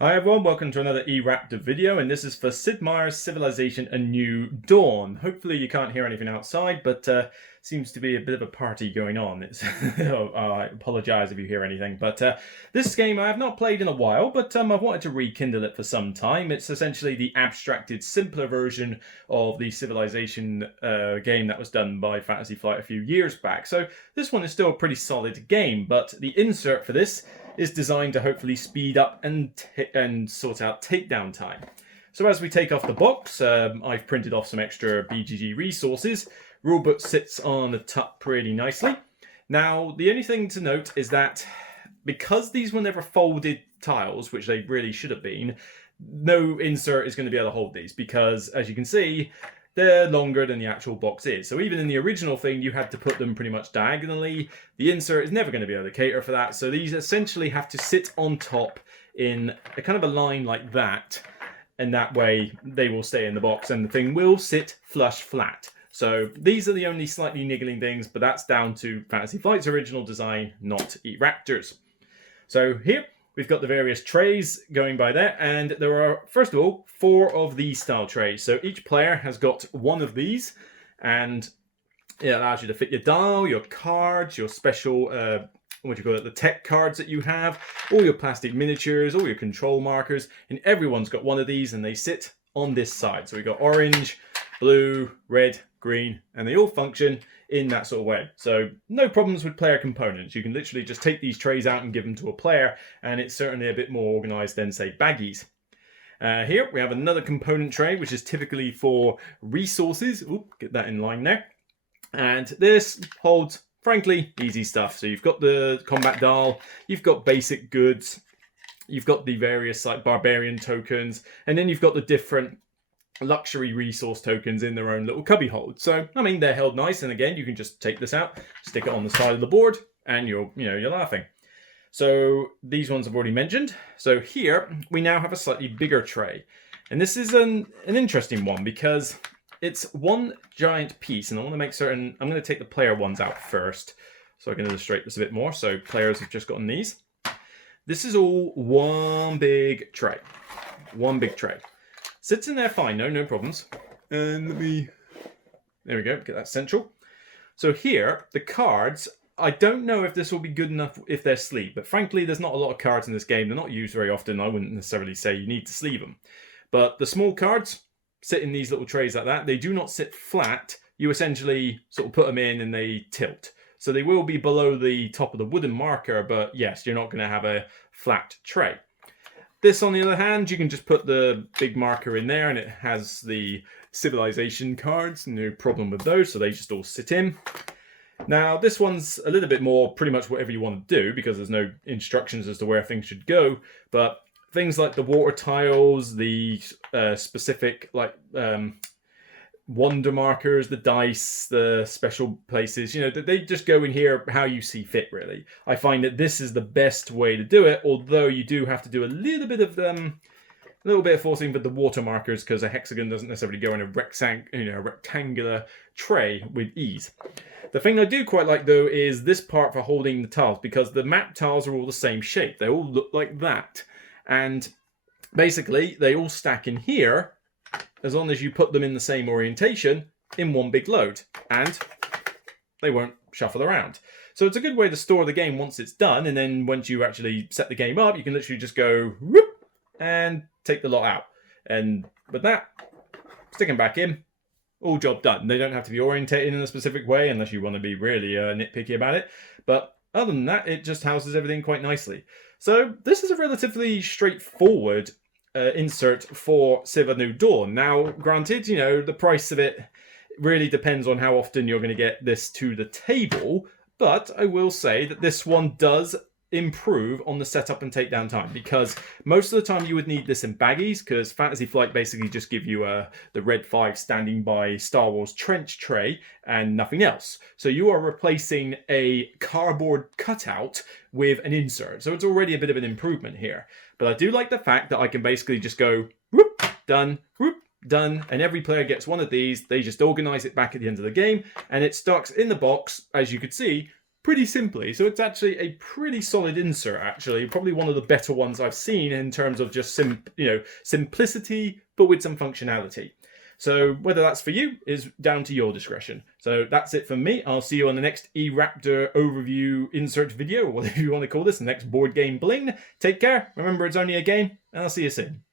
Hi everyone, welcome to another ERaptor video, and this is for Sid Meier's Civilization: A New Dawn. Hopefully you can't hear anything outside, but seems to be a bit of a party going on. I apologise if you hear anything, but this game I have not played in a while, but I've wanted to rekindle it for some time. It's essentially the abstracted, simpler version of the Civilization game that was done by Fantasy Flight a few years back. So this one is still a pretty solid game, but the insert for this is designed to hopefully speed up and sort out takedown time. So as we take off the box, I've printed off some extra BGG resources. Rulebook sits on the top pretty nicely. Now, the only thing to note is that because these were never folded tiles, which they really should have been, no insert is going to be able to hold these because, as you can see, they're longer than the actual box is. So even in the original thing, you had to put them pretty much diagonally. The insert is never going to be able to cater for that. So these essentially have to sit on top in a kind of a line like that. And that way they will stay in the box and the thing will sit flush flat. So these are the only slightly niggling things, but that's down to Fantasy Flight's original design, not ERaptor's. So here, we've got the various trays going by there, and there are, first of all, 4 of these style trays. So each player has got one of these, and it allows you to fit your dial, your cards, your special, the tech cards that you have, all your plastic miniatures, all your control markers, and everyone's got one of these, and they sit on this side. So we've got orange, blue, red, green, and they all function in that sort of way. So no problems with player components. You can literally just take these trays out and give them to a player, and it's certainly a bit more organized than, say, baggies. Here we have another component tray, which is typically for resources. Oop, get that in line there. And this holds, frankly, easy stuff. So you've got the combat dial, you've got basic goods, you've got the various like barbarian tokens, and then you've got the different luxury resource tokens in their own little cubby hold. So, I mean, they're held nice, and again, you can just take this out, stick it on the side of the board, and you're laughing. So, these ones I've already mentioned. So here, we now have a slightly bigger tray. And this is an interesting one because it's one giant piece, and I want to make certain, I'm going to take the player ones out first, so I can illustrate this a bit more. So, players have just gotten these. This is all one big tray. One big tray. Sits in there fine, no problems. And there we go, get that central. So here, the cards, I don't know if this will be good enough if they're sleeved, but frankly, there's not a lot of cards in this game. They're not used very often. I wouldn't necessarily say you need to sleeve them. But the small cards sit in these little trays like that. They do not sit flat. You essentially sort of put them in and they tilt. So they will be below the top of the wooden marker, but yes, you're not going to have a flat tray. This, on the other hand, you can just put the big marker in there and it has the civilization cards. No problem with those, so they just all sit in. Now, this one's a little bit more pretty much whatever you want to do because there's no instructions as to where things should go. But things like the water tiles, the specific wonder markers, the dice, the special places, they just go in here how you see fit, really. I find that this is the best way to do it, although you do have to do a little bit of forcing with the water markers because a hexagon doesn't necessarily go in a rectangular tray with ease. The thing I do quite like, though, is this part for holding the tiles, because the map tiles are all the same shape. They all look like that. And basically, they all stack in here as long as you put them in the same orientation in one big load, and they won't shuffle around. So it's a good way to store the game once it's done, and then once you actually set the game up, you can literally just go whoop and take the lot out. And with that, stick them back in, all job done. They don't have to be orientated in a specific way unless you want to be really nitpicky about it. But other than that, it just houses everything quite nicely. So this is a relatively straightforward insert for Civ: A New Dawn. Now, granted, the price of it really depends on how often you're going to get this to the table, but I will say that this one does improve on the setup and takedown time, because most of the time you would need this in baggies, because Fantasy Flight basically just give you the Red 5 standing by Star Wars trench tray and nothing else. So you are replacing a cardboard cutout with an insert. So it's already a bit of an improvement here. But I do like the fact that I can basically just go whoop, done, whoop, done, and every player gets one of these. They just organize it back at the end of the game, and it stuck in the box, as you could see, pretty simply. So it's actually a pretty solid insert, actually. Probably one of the better ones I've seen in terms of just simplicity, but with some functionality. So whether that's for you is down to your discretion. So that's it from me. I'll see you on the next ERaptor overview insert video, or whatever you want to call this, the next board game Bling. Take care. Remember, it's only a game, and I'll see you soon.